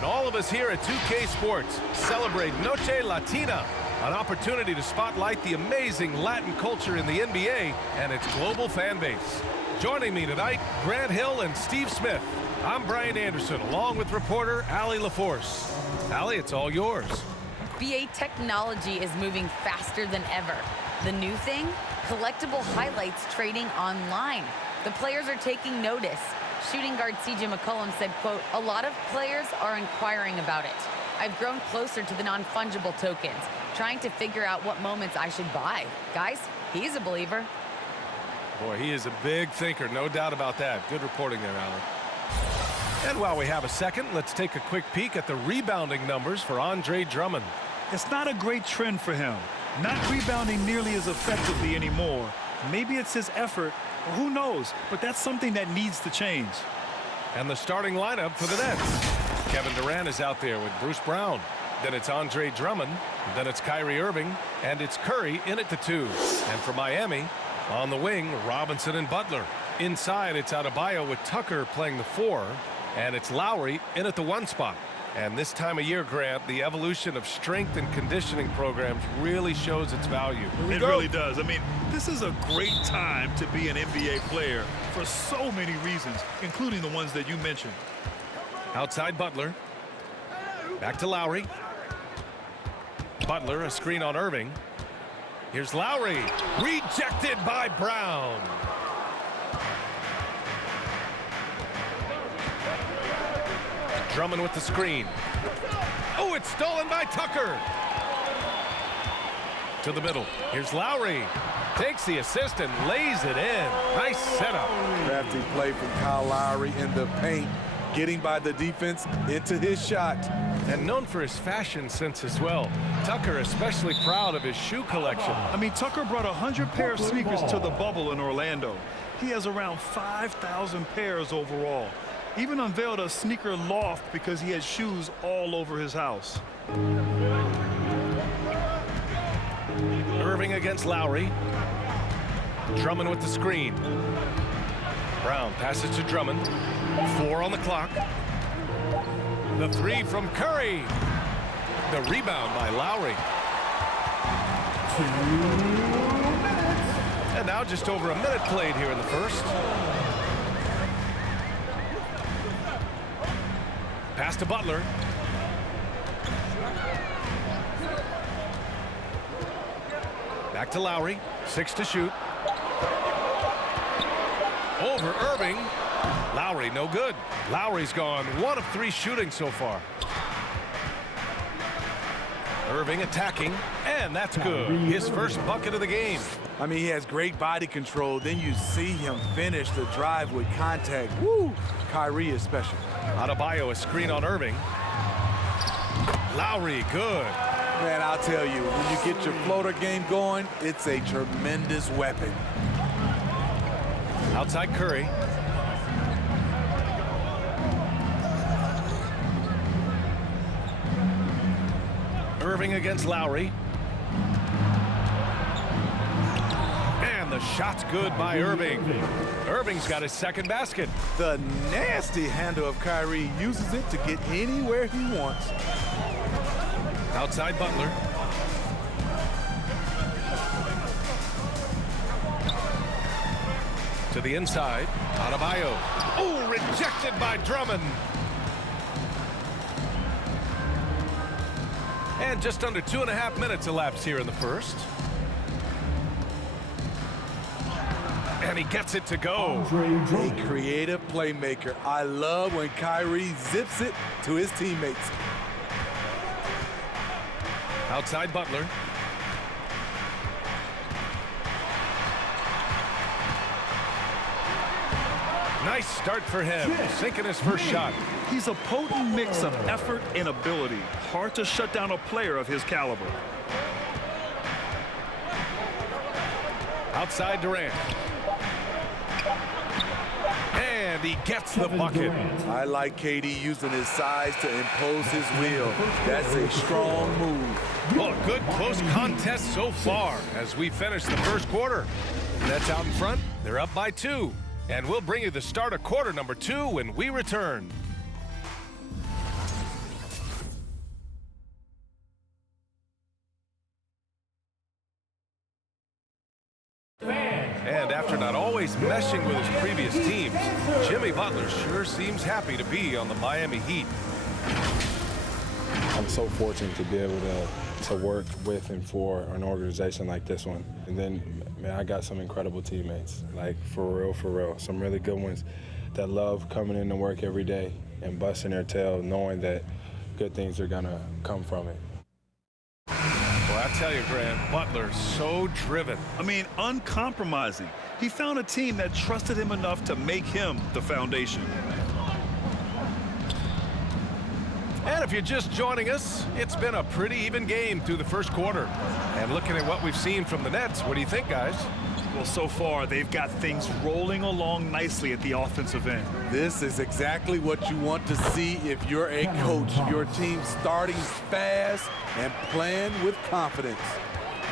and all of us here at 2K Sports celebrate Noche Latina, an opportunity to spotlight the amazing Latin culture in the NBA and its global fan base. Joining me tonight, Grant Hill and Steve Smith. I'm Brian Anderson, along with reporter Allie LaForce. Allie, it's all yours. BA technology is moving faster than ever. The new thing? Collectible highlights trading online. The players are taking notice. Shooting guard CJ McCollum said, quote, "A lot of players are inquiring about it. I've grown closer to the non-fungible tokens, trying to figure out what moments I should buy." Guys, he's a believer. Boy, he is a big thinker, no doubt about that. Good reporting there, Allie. And while we have a second, let's take a quick peek at the rebounding numbers for Andre Drummond. It's not a great trend for him. Not rebounding nearly as effectively anymore. Maybe it's his effort, or who knows, but that's something that needs to change. And the starting lineup for the Nets. Kevin Durant is out there with Bruce Brown. Then it's Andre Drummond. Then it's Kyrie Irving. And it's Curry in at the 2. And for Miami, on the wing, Robinson and Butler. Inside, it's Adebayo with Tucker playing the 4. And it's Lowry in at the 1 spot. And this time of year, Grant, the evolution of strength and conditioning programs really shows its value. It really does. I mean, this is a great time to be an NBA player for so many reasons, including the ones that you mentioned. Outside Butler. Back to Lowry. Butler, a screen on Irving. Here's Lowry. Rejected by Brown. Drummond with the screen. Oh, it's stolen by Tucker. To the middle. Here's Lowry. Takes the assist and lays it in. Nice setup. Crafty play from Kyle Lowry in the paint, getting by the defense into his shot. And known for his fashion sense as well. Tucker especially proud of his shoe collection. I mean, Tucker brought 100 pair of sneakers to the bubble in Orlando. He has around 5,000 pairs overall. Even unveiled a sneaker loft because he had shoes all over his house. Irving against Lowry. Drummond with the screen. Brown passes to Drummond. 4 on the clock. The 3 from Curry. The rebound by Lowry. And now just over a minute played here in the first. Pass to Butler. Back to Lowry. 6 to shoot. Over Irving. Lowry no good. Lowry's gone 1 of 3 shooting so far. Irving attacking, and that's good. His first bucket of the game. I mean, he has great body control. Then you see him finish the drive with contact. Woo! Kyrie is special. Adebayo, a screen on Irving. Lowry, good. Man, I'll tell you, when you get your floater game going, it's a tremendous weapon. Outside Curry. Irving against Lowry. And the shot's good by Irving. Irving's got his second basket. The nasty handle of Kyrie uses it to get anywhere he wants. Outside Butler. To the inside. Adebayo. Oh, rejected by Drummond. And just under 2.5 minutes elapsed here in the first. And he gets it to go. A creative playmaker. I love when Kyrie zips it to his teammates. Outside Butler. Nice start for him, sinking his first shot. He's a potent mix of effort and ability. Hard to shut down a player of his caliber. Outside Durant. And he gets the bucket. I like KD using his size to impose his will. That's a strong move. Well, a good close contest so far as we finish the first quarter. Nets out in front. They're up by 2. And we'll bring you the start of quarter number 2 when we return. And after not always meshing with his previous teams, Jimmy Butler sure seems happy to be on the Miami Heat. I'm so fortunate to be able to work with and for an organization like this one. And then, man, I got some incredible teammates, like for real, some really good ones that love coming into work every day and busting their tail knowing that good things are gonna come from it. Well, I tell you, Grant, Butler's so driven. I mean, uncompromising. He found a team that trusted him enough to make him the foundation. And if you're just joining us, it's been a pretty even game through the first quarter. And looking at what we've seen from the Nets, what do you think, guys? Well, so far, they've got things rolling along nicely at the offensive end. This is exactly what you want to see if you're a coach. Your team starting fast and playing with confidence.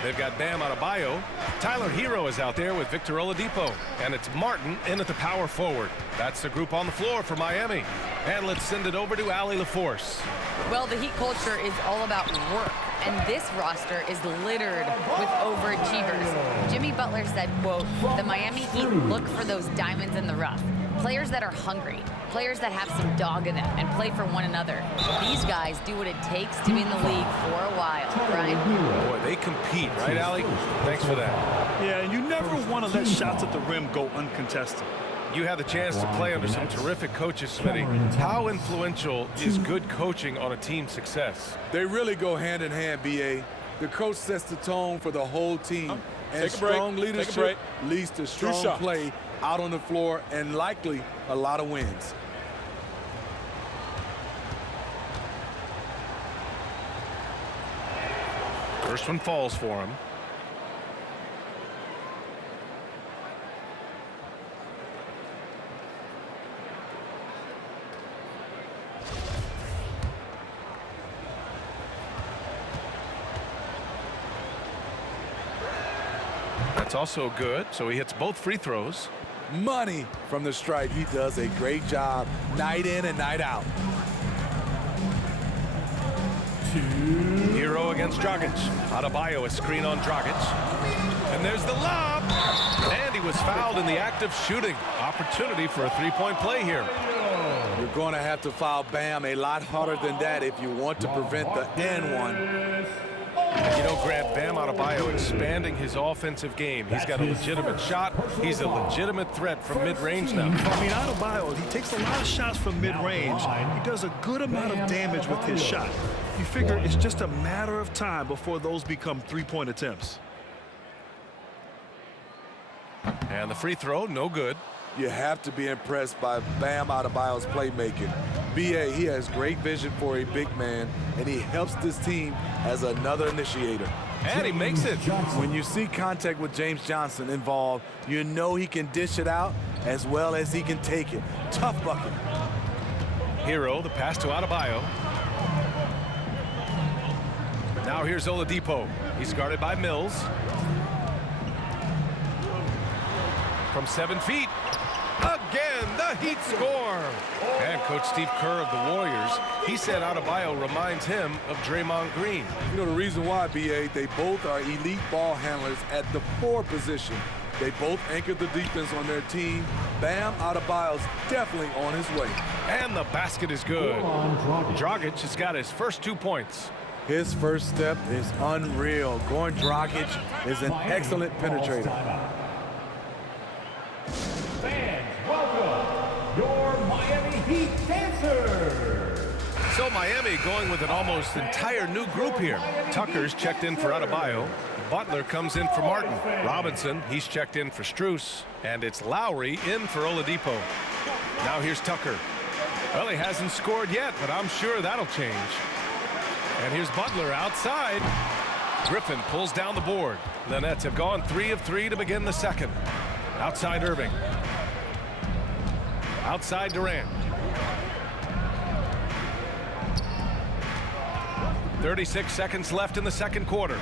They've got Bam Adebayo. Tyler Hero is out there with Victor Oladipo. And it's Martin in at the power forward. That's the group on the floor for Miami. And let's send it over to Allie LaForce. Well, the Heat culture is all about work, and this roster is littered with overachievers. Jimmy Butler said, quote, "The Miami Heat look for those diamonds in the rough. Players that are hungry, players that have some dog in them and play for one another. These guys do what it takes to be in the league for a while," right? Boy, they compete, right, Allie? Thanks for that. Yeah, and you never want to let shots at the rim go uncontested. You had the chance to play under some terrific coaches, Smitty. How influential is good coaching on a team's success? They really go hand in hand, B.A. The coach sets the tone for the whole team. And strong leadership leads to strong play out on the floor and likely a lot of wins. First one falls for him. That's also good, so he hits both free throws. Money from the stripe. He does a great job night in and night out. Hero against Dragic. Adebayo a screen on Dragic. And there's the lob. And he was fouled in the act of shooting. Opportunity for a three-point play here. You're going to have to foul Bam a lot harder than that if you want to prevent the N1. And you know, Grant, Bam Adebayo expanding his offensive game. He's got a legitimate shot. He's a legitimate threat from mid-range now. I mean, Adebayo, he takes a lot of shots from mid-range. He does a good amount of damage with his shot. You figure it's just a matter of time before those become three-point attempts. And the free throw, no good. You have to be impressed by Bam Adebayo's playmaking. B.A., he has great vision for a big man, and he helps this team as another initiator. And he makes it. When you see contact with James Johnson involved, you know he can dish it out as well as he can take it. Tough bucket. Hero, the pass to Adebayo. Now here's Oladipo. He's guarded by Mills. From 7 feet. Again, the Heat score. And Coach Steve Kerr of the Warriors, he said Adebayo reminds him of Draymond Green. You know the reason why, B.A., they both are elite ball handlers at the 4 position. They both anchor the defense on their team. Bam Adebayo's definitely on his way. And the basket is good. Dragic has got his first 2 points. His first step is unreal. Goran Dragic is an excellent penetrator. Fans, welcome your Miami Heat dancers. So Miami going with an almost entire new group here. Tucker's checked in for Adebayo. Butler comes in for Martin. Robinson, he's checked in for Strus. And it's Lowry in for Oladipo. Now here's Tucker. Well, he hasn't scored yet, but I'm sure that'll change. And here's Butler outside. Griffin pulls down the board. The Nets have gone 3 of 3 to begin the second. Outside Irving. Outside Durant. 36 seconds left in the second quarter.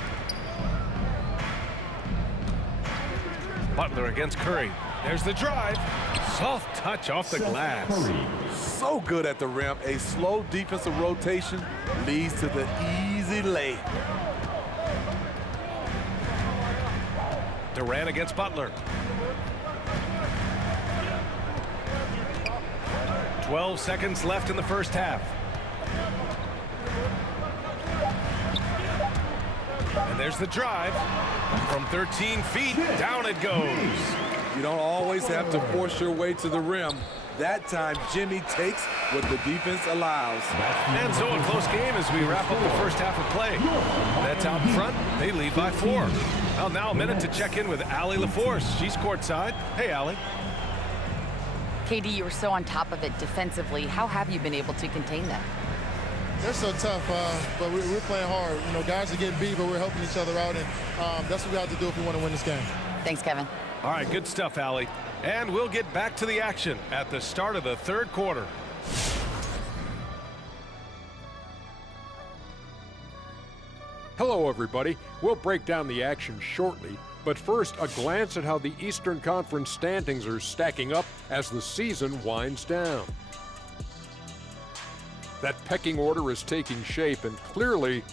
Butler against Curry. There's the drive. Soft touch off the glass. So good at the rim. A slow defensive rotation leads to the easy lay. Durant against Butler. 12 seconds left in the first half. And there's the drive. From 13 feet, down it goes. You don't always have to force your way to the rim. That time, Jimmy takes what the defense allows. And so a close game as we wrap up the first half of play. Nets out front, they lead by 4. Well, now a minute to check in with Allie LaForce. She's courtside. Hey, Allie. KD, you were so on top of it defensively. How have you been able to contain them? They're so tough, but we're playing hard. You know, guys are getting beat, but we're helping each other out, and that's what we have to do if we want to win this game. Thanks, Kevin. All right, good stuff, Allie. And we'll get back to the action at the start of the third quarter. Hello, everybody. We'll break down the action shortly, but first, a glance at how the Eastern Conference standings are stacking up as the season winds down. That pecking order is taking shape, and clearly,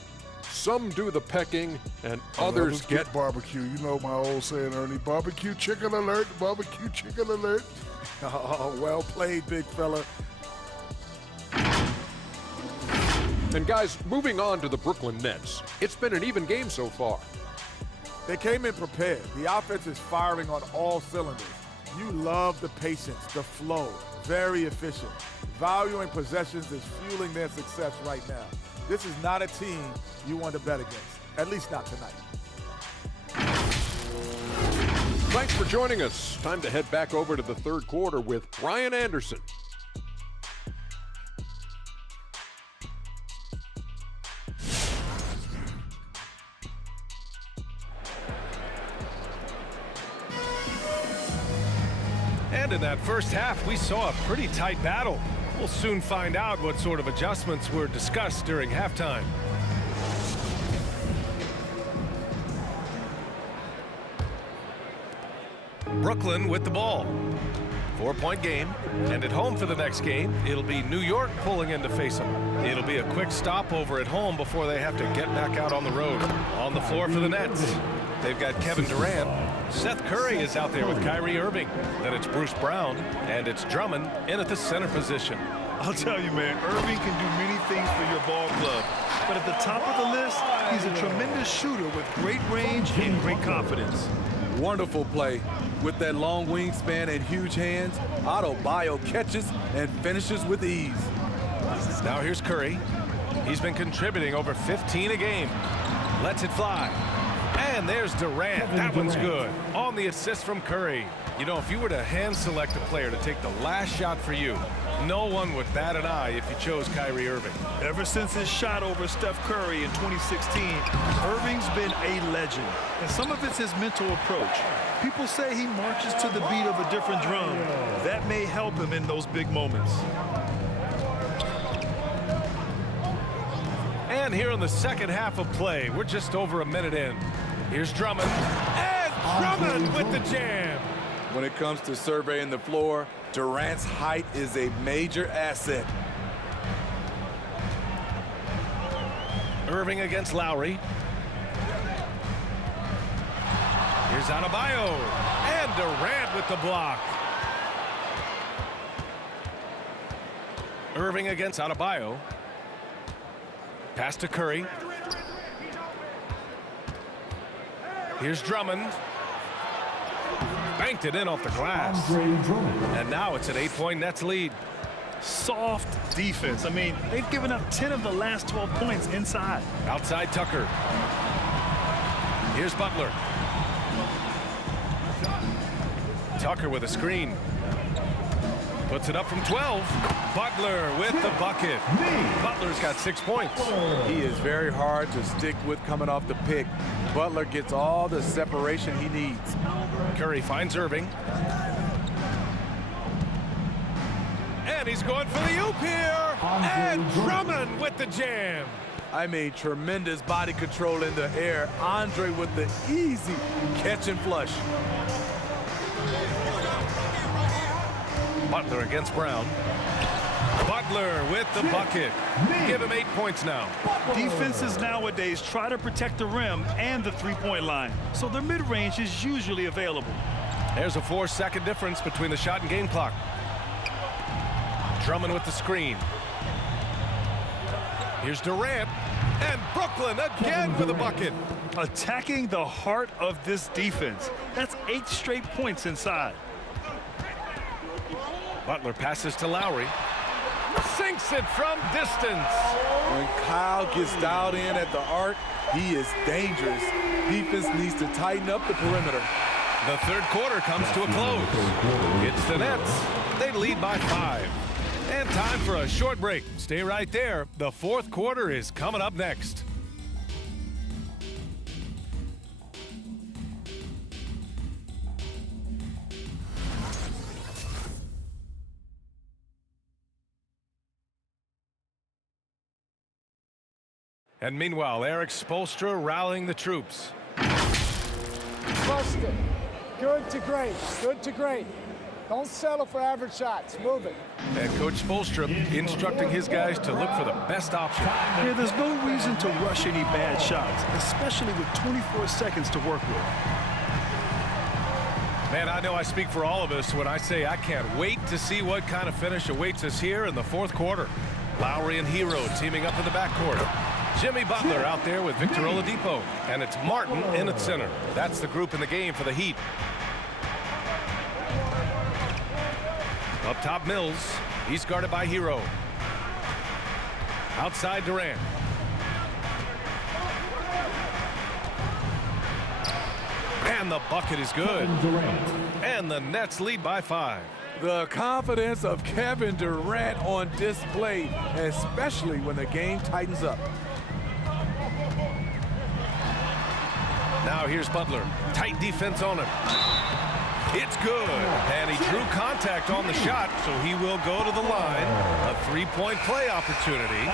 some do the pecking and others get barbecue. You know my old saying, Ernie. Barbecue chicken alert, barbecue chicken alert. Oh, well played, big fella. And guys, moving on to the Brooklyn Nets. It's been an even game so far. They came in prepared. The offense is firing on all cylinders. You love the patience, the flow. Very efficient. Valuing possessions is fueling their success right now. This is not a team you want to bet against, at least not tonight. Thanks for joining us. Time to head back over to the third quarter with Brian Anderson. And in that first half, we saw a pretty tight battle. We'll soon find out what sort of adjustments were discussed during halftime. Brooklyn with the ball. 4-point game, and at home for the next game, it'll be New York pulling in to face them. It'll be a quick stopover at home before they have to get back out on the road. On the floor for the Nets, they've got Kevin Durant. Seth Curry is out there with Kyrie Irving. Then it's Bruce Brown, and it's Drummond in at the center position. I'll tell you, man, Irving can do many things for your ball club. But at the top of the list, he's a tremendous shooter with great range and great confidence. Wonderful play. With that long wingspan and huge hands, Adebayo catches and finishes with ease. Now here's Curry. He's been contributing over 15 a game. Lets it fly. And there's Durant. That one's good. On the assist from Curry. You know, if you were to hand select a player to take the last shot for you, no one would bat an eye if you chose Kyrie Irving. Ever since his shot over Steph Curry in 2016, Irving's been a legend. And some of it's his mental approach. People say he marches to the beat of a different drum. That may help him in those big moments. And here in the second half of play, we're just over a minute in. Here's Drummond. And Drummond with the jam. When it comes to surveying the floor, Durant's height is a major asset. Irving against Lowry. Here's Adebayo. And Durant with the block. Irving against Adebayo. Pass to Curry. Here's Drummond. Banked it in off the glass. And now it's an 8-point Nets lead. Soft defense. I mean, they've given up 10 of the last 12 points inside. Outside Tucker. Here's Butler. Tucker with a screen. Puts it up from 12. Butler with the bucket. Butler's got 6 points. He is very hard to stick with coming off the pick. Butler gets all the separation he needs. Curry finds Irving. And he's going for the oop here. And Drummond with the jam. I mean, tremendous body control in the air. Andre with the easy catch and flush. Butler against Brown. Butler with the bucket. Give him 8 points now. Defenses nowadays try to protect the rim and the three-point line, so their mid-range is usually available. There's a 4-second difference between the shot and game clock. Drummond with the screen. Here's Durant. And Brooklyn again with a bucket. Attacking the heart of this defense. That's 8 straight points inside. Butler passes to Lowry. Sinks it from distance. When Kyle gets dialed in at the arc, he is dangerous. Defense needs to tighten up the perimeter. The third quarter comes to a close. It's the Nets. They lead by 5. And time for a short break. Stay right there. The fourth quarter is coming up next. And meanwhile, Eric Spoelstra rallying the troops. Trust it. Good to great. Good to great. Don't settle for average shots. Move it. And Coach Spoelstra instructing his guys to look for the best option. Yeah, there's no reason to rush any bad shots, especially with 24 seconds to work with. Man, I know I speak for all of us when I say I can't wait to see what kind of finish awaits us here in the fourth quarter. Lowry and Hero teaming up in the backcourt. Jimmy Butler out there with Victor Oladipo. And it's Martin in at center. That's the group in the game for the Heat. Up top, Mills. He's guarded by Hero. Outside, Durant. And the bucket is good. And the Nets lead by 5. The confidence of Kevin Durant on display, especially when the game tightens up. Now here's Butler. Tight defense on him. It's good. And he drew contact on the shot, so he will go to the line. A 3-point play opportunity.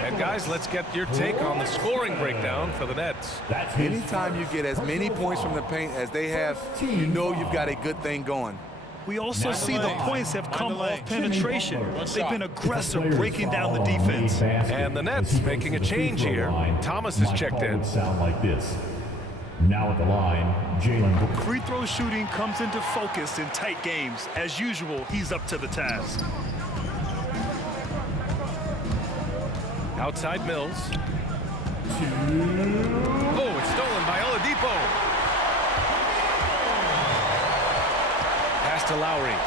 And guys, let's get your take on the scoring breakdown for the Nets. Anytime you get as many points from the paint as they have, you know you've got a good thing going. We also see the points have come off penetration. They've been aggressive, breaking down the defense. And the Nets making a change here. Thomas is checked in. Sound like this. Now at the line, Jalen. Free throw shooting comes into focus in tight games. As usual, he's up to the task. Outside Mills. Oh, it's stolen by Oladipo. Pass to Lowry.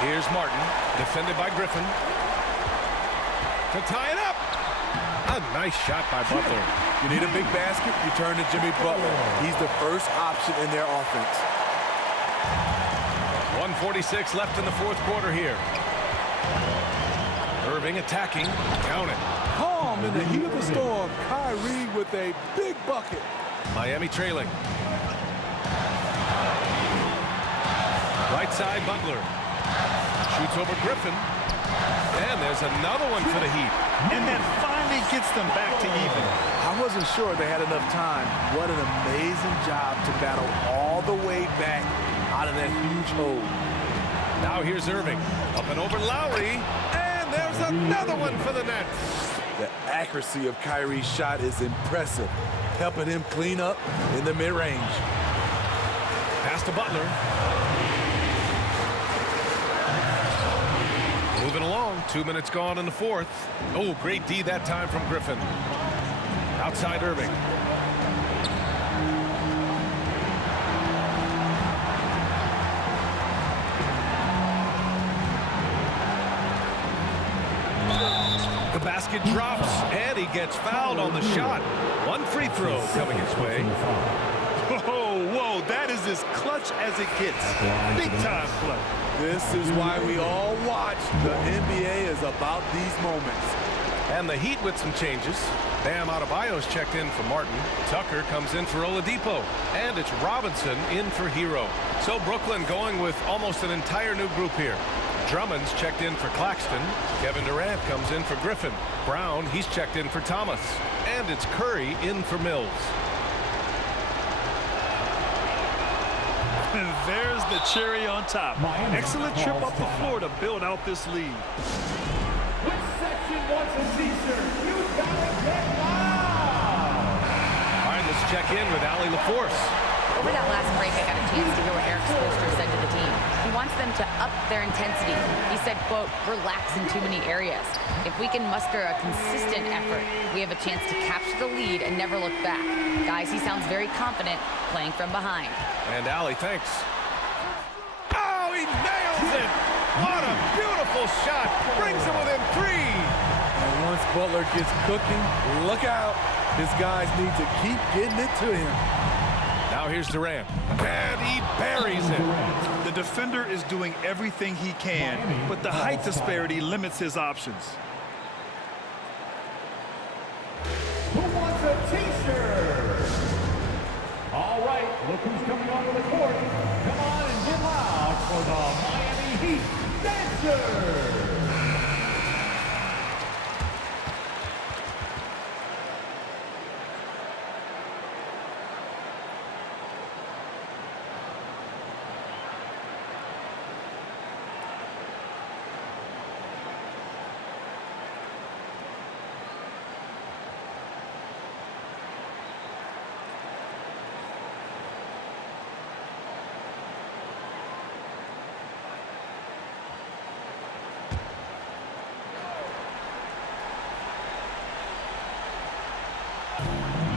Here's Martin, defended by Griffin. To tie it up. A nice shot by Butler. You need a big basket, you turn to Jimmy Butler. He's the first option in their offense. 1:46 left in the fourth quarter here. Irving attacking. Count it. Calm in the heat of the storm. Kyrie with a big bucket. Miami trailing. Right side, Butler. Shoots over Griffin. And there's another one for the Heat. And that finally gets them back to even. I wasn't sure they had enough time. What an amazing job to battle all the way back out of that huge hole. Now here's Irving. Up and over Lowry. And there's another one for the Nets. The accuracy of Kyrie's shot is impressive, helping him clean up in the mid-range. Pass to Butler. Moving along, 2 minutes gone in the fourth. Oh, great D that time from Griffin. Outside Irving. The basket drops, and he gets fouled on the shot. One free throw coming his way. Whoa, that is as clutch as it gets. Big time play. This is why we all watch. The NBA is about these moments. And the Heat with some changes. Bam Adebayo's checked in for Martin. Tucker comes in for Oladipo. And it's Robinson in for Hero. So Brooklyn going with almost an entire new group here. Drummond's checked in for Claxton. Kevin Durant comes in for Griffin. Brown, he's checked in for Thomas. And it's Curry in for Mills. And there's the cherry on top. Excellent trip up the floor to build out this lead. Which section wants a T-shirt? You gotta get loud! All right, let's check in with Allie LaForce. Over that last break, I got a chance to hear what Eric Spoelstra said to the team. He wants them to up their intensity. He said, quote, relax in too many areas. If we can muster a consistent effort, we have a chance to capture the lead and never look back. Guys, he sounds very confident playing from behind. And Allie, thanks. Oh, he nails it! What a beautiful shot! Brings him within 3. And once Butler gets cooking, look out. His guys need to keep getting it to him. Now here's Durant, and he buries it. The defender is doing everything he can, but the height disparity limits his options. Who wants a t-shirt? All right, look who's coming onto the court. Come on and get loud for the Miami Heat Dancers.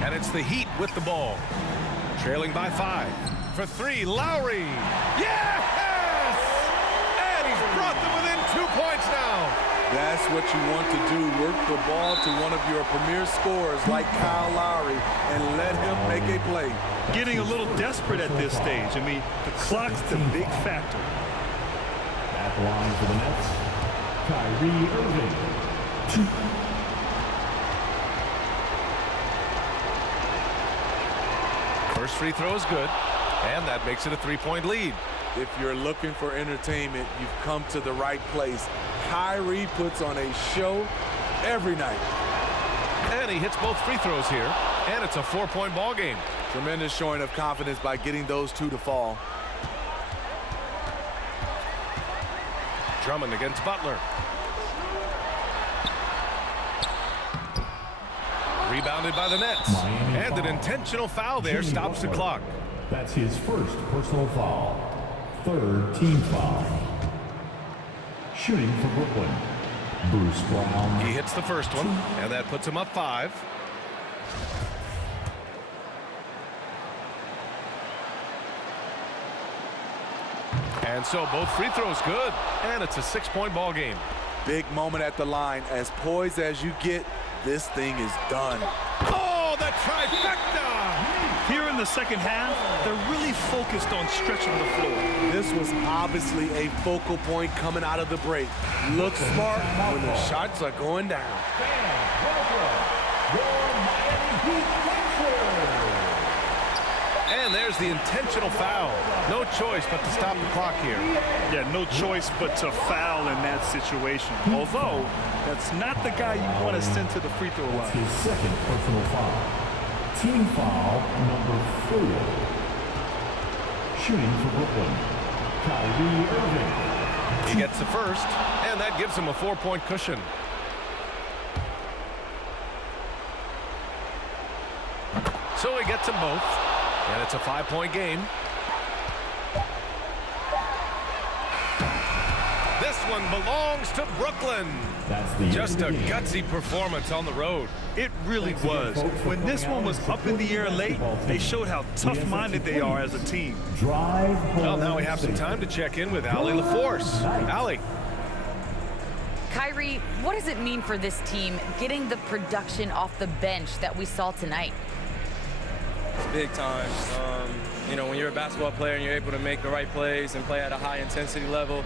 And it's the Heat with the ball. Trailing by 5. For 3, Lowry. Yes! And he's brought them within 2 points now. That's what you want to do. Work the ball to one of your premier scorers like Kyle Lowry and let him make a play. Getting a little desperate at this stage. I mean, the clock's the big factor. At the line for the Nets, Kyrie Irving. First free throw is good, and that makes it a 3-point lead. If you're looking for entertainment, you've come to the right place. Kyrie puts on a show every night. And he hits both free throws here, and it's a 4-point ball game. Tremendous showing of confidence by getting those 2 to fall. Drummond against Butler. Rebounded by the Nets. And an intentional foul there stops the clock. That's his first personal foul. 3rd team foul. Shooting for Brooklyn, Bruce Brown. He hits the first one, and that puts him up 5. And so both free throws good, and it's a 6-point ball game. Big moment at the line. As poised as you get, this thing is done. Oh, the trifecta! Here in the second half, they're really focused on stretching the floor. This was obviously a focal point coming out of the break. Look smart when the shots are going down. And there's the intentional foul. No choice but to stop the clock here. Yeah, no choice but to foul in that situation. Although, that's not the guy you want to send to the free throw line. His second personal foul. Team foul number 4. Shooting for Brooklyn, Kyrie Irving. He gets the first, and that gives him a 4-point cushion. So he gets them both, and it's a 5-point game. This one belongs to Brooklyn. Just a gutsy performance on the road. It really was. When this one was up in the air late, they showed how tough-minded they are as a team. Well, now we have some time to check in with Allie LaForce. Allie. Kyrie, what does it mean for this team getting the production off the bench that we saw tonight? It's big time. You know, when you're a basketball player and you're able to make the right plays and play at a high intensity level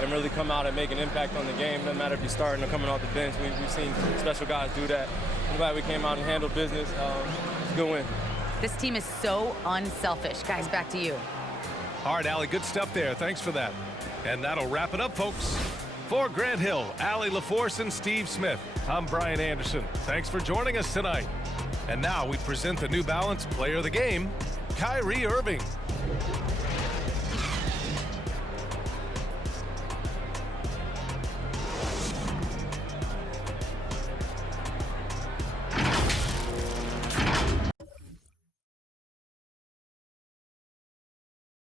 and really come out and make an impact on the game, no matter if you're starting or coming off the bench, we've seen special guys do that. I'm glad we came out and handled business. It's a good win. This team is so unselfish. Guys, back to you. All right, Allie, good stuff there. Thanks for that. And that'll wrap it up, folks. For Grant Hill, Allie LaForce, and Steve Smith, I'm Brian Anderson. Thanks for joining us tonight. And now we present the New Balance Player of the Game, Kyrie Irving.